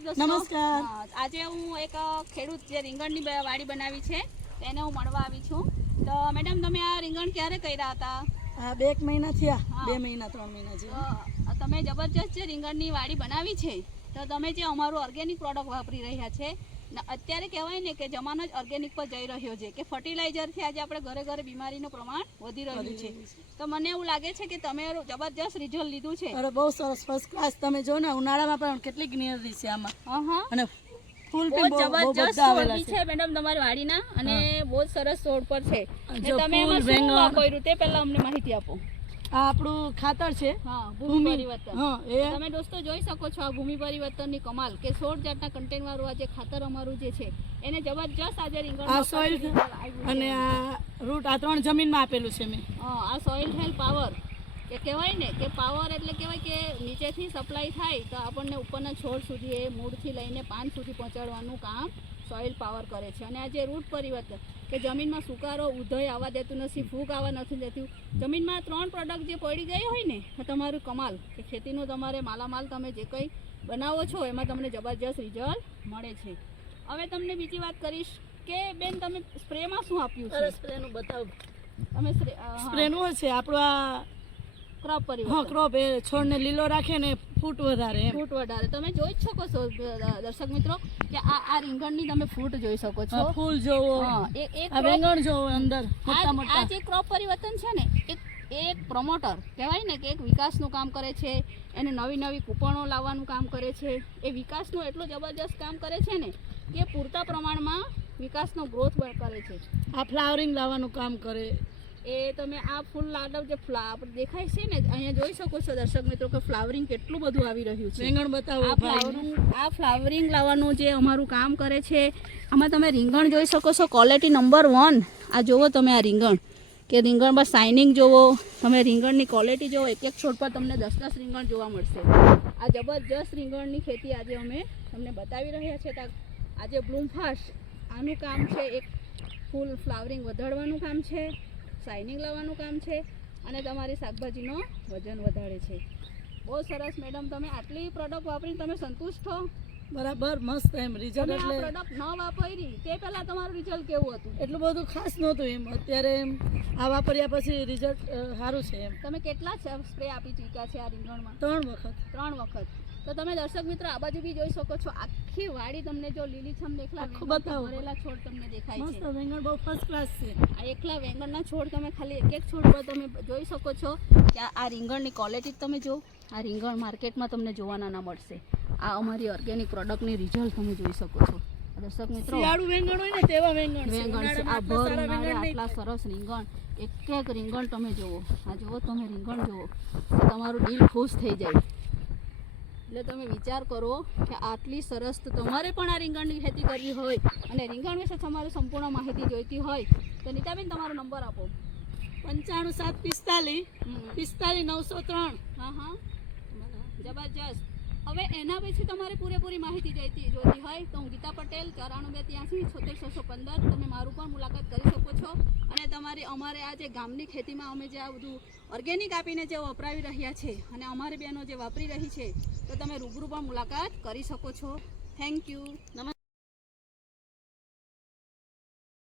નમસ્કાર. આજે હું એક ખેડૂત જે રીંગણની વાડી બનાવી છે તેને હું મળવા આવી છું. તો મેડમ તમે આ રીંગણ ક્યારે કર્યા હતા? હા બે એક મહિના થયા. બે મહિના ત્રણ મહિના જેવા. તમે જબરજસ્ત જે રીંગણની વાડી બનાવી છે તો તમે જે અમારું ઓર્ગેનિક પ્રોડક્ટ વાપરી રહ્યા છે અત્યારે કહેવાય ને કે જમાનો જ ઓર્ગેનિક પર જઈ રહ્યો છે કે ફર્ટિલાઇઝરથી આજે આપણે ઘરે ઘરે બીમારીનું પ્રમાણ વધી રહ્યું છે. તો મને એવું લાગે છે કે તમે જબરજસ્ત રિઝલ્ટ લીધું છે. અરે બહુ સરસ ફર્સ્ટ ક્લાસ તમે જો ને ઉનાળામાં પણ કેટલી ગ્રીનરી છે આમાં. અને ફૂલ બહુ જબરજસ્ત છોડ છે. મેડમ તમારી વાડીના અને બહુ સરસ છોડ પર છે. તમે એમાં શું વાપર્યું તે પહેલા અમને માહિતી આપો. આ આપણું ખાતર છે. હા ભૂમિ પરિવર્તન. હા એ. તમે દોસ્તો જોઈ શકો છો આ ભૂમિ પરિવર્તનની કમાલ કે સોળ જાતના કન્ટેન વાળું આ જે ખાતર અમારું જે છે એને જબરજસ્ત આજે રીંગણ આ સોઇલ અને આ રૂટ આ ત્રણ જમીનમાં આપેલું છે મેં. આ સોઇલ હેલ્થ પાવર કે કહેવાય ને કે પાવર એટલે કહેવાય કે નીચેથી સપ્લાય થાય તો આપણને ઉપરના છોડ સુધી એ મૂળથી લઈને પાન સુધી પહોંચાડવાનું કામ સોઇલ પાવર કરે છે. અને આ જે રૂટ પરિવર્તન કે જમીનમાં સુકારો ઉધય આવવા દેતું નથી ફૂગ આવવા નથી દેતું જમીનમાં ત્રણ પ્રોડક્ટ જે પડી ગઈ હોય ને તમારું કમાલ. કે ખેતીનો તમારે માલામાલ તમે જે કંઈ બનાવો છો એમાં તમને જબરજસ્ત રિઝલ્ટ મળે છે. હવે તમને બીજી વાત કરીશ કે બેન તમે સ્પ્રેમાં શું આપ્યું છે? સ્પ્રેનું બતાવો. તમે સ્પ્રે અ, હા. સ્પ્રેનું છે આપણું આ ક્રોપ હા ક્રોપ એ છોડને લીલો રાખે ને ફૂટ વધારે ફૂટ વધારે. તમે જોઈ જ શકો છો દર્શક મિત્રો કે આ આ રીંગણની તમે ફૂટ જોઈ શકો છો. ફૂલ જોવો. હા, એ એક આ જોવો અંદર મોટા મોટા આ જે ક્રોપ પરિવર્તન છે ને એક એક પ્રમોટર કહેવાય ને કે એક વિકાસનું કામ કરે છે એને નવી નવી કૂપણો લાવવાનું કામ કરે છે. એ વિકાસનું એટલું જબરજસ્ત કામ કરે છે ને કે પૂરતા પ્રમાણમાં વિકાસનો ગ્રોથ કરે છે. આ ફ્લાવરિંગ લાવવાનું કામ કરે. એ તમે આ ફૂલ લાડવ જે ફ્લાવર દેખાય છે ને અહીંયા જોઈ શકો છો દર્શક મિત્રો કે ફ્લાવરિંગ કેટલું બધું આવી રહ્યું છે. રીંગણ બતાવો આ ફ્લાવરિંગ આ ફ્લાવરિંગ લાવવાનું જે અમારું કામ કરે છે આમાં તમે રીંગણ જોઈ શકો છો ક્વોલિટી નંબર વન આ જુઓ તમે આ રીંગણ કે રીંગણમાં શાઇનિંગ જુઓ તમે રીંગણની ક્વોલિટી જુઓ એક એક છોડ પર તમને દસ દસ રીંગણ જોવા મળશે. આ જબરજસ્ત રીંગણની ખેતી આજે અમે તમને બતાવી રહ્યા છે આજે બ્લૂમફાસ્ટ આનું કામ છે એક ફૂલ ફ્લાવરિંગ વધારવાનું કામ છે. શાઇનિંગ લાવવાનું કામ છે અને તમારી શાકભાજીનો વજન વધારે છે. બહુ સરસ મેડમ તમે આટલી પ્રોડક્ટ વાપરીને તમે સંતુષ્ટ છો? બરાબર મસ્ત એમ રિઝલ્ટ એટલે પ્રોડક્ટ ન વાપરી તે પહેલા તમારું રિઝલ્ટ કેવું હતું? એટલું બધું ખાસ નહોતું એમ અત્યારે એમ આ વાપર્યા પછી રિઝલ્ટ સારું છે એમ. તમે કેટલા સ્પ્રે આપી ચૂક્યા છે આ રીંગણમાં? ત્રણ વખત. ત્રણ વખત. તો તમે દર્શક મિત્રો આ બાજુ બી જોઈ શકો છો આખી વાડી તમને જો લીલીછમ દેખલા. ભરેલા છોડ તમને દેખાય મસ્ત છે. વેંગણ બહુ ફર્સ્ટ ક્લાસ છે. આ એકલા વેંગણના છોડ તમે ખાલી એક એક છોડ પર તમે જોઈ શકો છો કે આ- રીંગણની ક્વોલિટી તમે જો આ રીંગણ માર્કેટમાં તમને જોવાના ના મળશે. આ અમારી ઓર્ગેનિક પ્રોડક્ટની રિઝલ્ટ તમે જોઈ શકો છો. દર્શક મિત્રો શિયાળુ વેંગણ હોય ને તેવા વેંગણ વેંગણ છે. આ ભર ઉનાળે આટલા સરસ રીંગણ એક એક રીંગણ તમે જુઓ. આ જુઓ તમે રીંગણ જુઓ. તમારું દિલ ખુશ થઈ જાય. એટલે તમે વિચાર કરો કે આટલી સરસ તમારે પણ આ રીંગણની ખેતી કરવી હોય અને રીંગણ વિશે તમારે સંપૂર્ણ માહિતી જોઈતી હોય તો નીતાબેન તમારો નંબર આપો. પંચાણું સાત પિસ્તાલીસ પિસ્તાલીસ નવસો ત્રણ. હા હા. જબરજસ્ત. હવે એના પછી તમારે પૂરેપૂરી માહિતી જોઈતી જોઈતી હોય તો હું ગીતા પટેલ, ચોરાણું બે ત્યાંસી, છોતેર છસો પંદર. તમે મારું પણ મુલાકાત કરી શકો છો. અને તમારી અમારે આ જે ગામની ખેતીમાં અમે જે આ બધું ઓર્ગેનિક આપીને જે વપરાવી રહ્યા છે અને અમારી બહેનો જે વાપરી રહી છે, તો તમે રૂબરૂ પણ મુલાકાત કરી શકો છો. થેન્ક યુ નમસ્કાર.